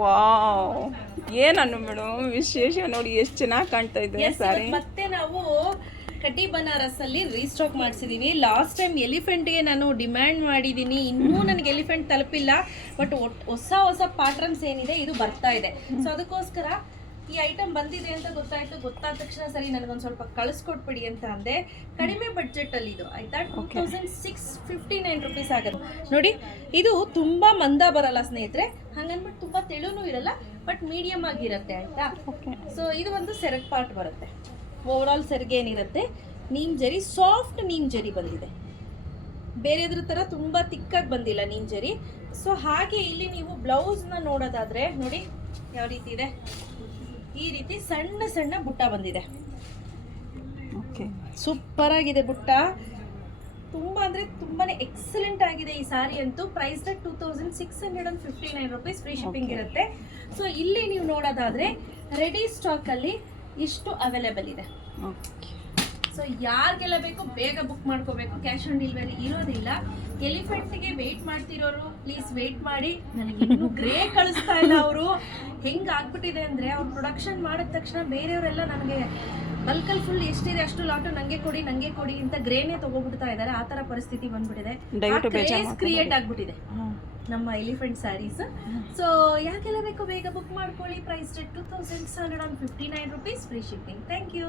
Wow. ಏನನ್ನು madam ವಿಶೇಷ ನೋಡಿ ಎಷ್ಟು ಚೆನ್ನಾಗಿ ಕಾಣ್ತಾ ಇದೆ Yes, ಸಾರಿ. ಇವತ್ತು ಮತ್ತೆ ನಾವು ಕಟಿ ಬನಾರಸ್ ಅಲ್ಲಿ ರೀಸ್ಟಾಕ್ ಮಾಡಿಸಿದೀವಿ ಲಾಸ್ಟ್ ಟೈಮ್ ಎಲಿಫೆಂಟ್ಗೆ ನಾನು ಡಿಮ್ಯಾಂಡ್ ಮಾಡಿದೀನಿ. ಇನ್ನೂ ನನಗೆ ಎಲಿಫೆಂಟ್ ತಲುಪಿಲ್ಲ. ಬಟ್ ಹೊಸ ಹೊಸ ಪ್ಯಾಟರ್ನ್ಸ್ ಏನಿದೆ ಇದು ಬರ್ತಾ ಇದೆ. ಸೊ ಅದಕ್ಕೋಸ್ಕರ ಈ ಐಟಮ್ ಬಂದಿದೆ ಅಂತ ಗೊತ್ತಾಯ್ತು. ಗೊತ್ತಾದ ತಕ್ಷಣ ಸರಿ ನನಗೊಂದು ಸ್ವಲ್ಪ ಕಳಿಸ್ಕೊಟ್ಬಿಡಿ ಅಂತ ಅಂದೆ. ಕಡಿಮೆ ಬಡ್ಜೆಟ್ ಅಲ್ಲಿ ಇದು ಆಯ್ತಾ? Two thousand six fifty nine rupees ಆಗುತ್ತೆ ನೋಡಿ ಇದು ತುಂಬಾ ಮಂದ ಬರಲ್ಲ ಸ್ನೇಹಿತರೆ. ಹಂಗನ್ಬಿಟ್ಟು ತುಂಬಾ ತೆಳುನೂ ಇರಲ್ಲ ಬಟ್ ಮೀಡಿಯಂ ಆಗಿರುತ್ತೆ ಆಯ್ತಾ? ಸೊ ಇದು ಒಂದು ಸೆರಗ್ ಪಾರ್ಟ್ ಬರುತ್ತೆ. ಓವರ್ ಆಲ್ ಸೆರಗ್ ಏನಿರುತ್ತೆ? ನೀಮ್ ಜರಿ ಸಾಫ್ಟ್ ನೀಮ್ ಜರಿ ಬಂದಿದೆ. ಬೇರೆದ್ರ ಥರ ತುಂಬಾ ತಿಕ್ಕಾಗಿ ಬಂದಿಲ್ಲ ನೀಮ್ ಜರಿ. ಸೊ ಹಾಗೆ ಇಲ್ಲಿ ನೀವು ಬ್ಲೌಸ್ನ ನೋಡೋದಾದ್ರೆ ನೋಡಿ ಯಾವ ರೀತಿ ಇದೆ? ಈ ರೀತಿ ಸಣ್ಣ ಸಣ್ಣ ಬುಟ್ಟ ಬಂದಿದೆ. ಓಕೆ ಸೂಪರ್ ಆಗಿದೆ ಬುಟ್ಟ. ತುಂಬ ಅಂದರೆ ತುಂಬಾನೇ ಎಕ್ಸಲೆಂಟ್ ಆಗಿದೆ ಈ ಸಾರಿ ಅಂತೂ. Price two thousand six hundred and fifty nine rupees free shipping. ಇರುತ್ತೆ. ಸೊ ಇಲ್ಲಿ ನೀವು ನೋಡೋದಾದ್ರೆ ರೆಡಿ ಸ್ಟಾಕಲ್ಲಿ ಇಷ್ಟು ಅವೈಲೇಬಲ್ ಇದೆ. ಸೊ ಯಾರಿಗೆಲ್ಲ ಬೇಕು ಬೇಗ ಬುಕ್ ಮಾಡ್ಕೋಬೇಕು. ಕ್ಯಾಶ್ ಆನ್ ಡೆಲಿವರಿ ಇರೋದಿಲ್ಲ. ಎಲಿಫೆಂಟ್ಗೆ ವೇಟ್ ಮಾಡ್ತಿರೋರು ಪ್ಲೀಸ್ ವೆಯ್ಟ್ ಮಾಡಿ. ನನಗೆ ಇನ್ನೂ ಗ್ರೇ ಕಳಿಸ್ತಾ ಇಲ್ಲ ಅವರು. ಹೆಂಗ್ ಆಗ್ಬಿಟ್ಟಿದೆ ಅಂದ್ರೆ ಅವ್ರು ಪ್ರೊಡಕ್ಷನ್ ಮಾಡಿದ ತಕ್ಷಣ ಬೇರೆಯವರೆಲ್ಲ ನನಗೆ ಬಲ್ಕಲ್ ಫುಲ್ ಎಷ್ಟಿದೆ ಅಷ್ಟು ಲಾಟು ನಂಗೆ ಕೊಡಿ ನಂಗೆ ಕೊಡಿ ಅಂತ ಗ್ರೇನೇ ತಗೋಬಿಡ್ತಾ ಇದ್ದಾರೆ. ಆ ತರ ಪರಿಸ್ಥಿತಿ ಬಂದ್ಬಿಟ್ಟಿದೆ. ಕ್ರಿಯೇಟ್ ಆಗ್ಬಿಟ್ಟಿದೆ. ನಮ್ಮ ಎಲಿಫೆಂಟ್ ಸ್ಯಾರೀಸ್ ಸೊ ಯಾಕೆಲ್ಲ ಬೇಕು ಬೇಗ ಬುಕ್ ಮಾಡ್ಕೊಳ್ಳಿ. Price two thousand hundred and fifty nine rupees free shipping thank you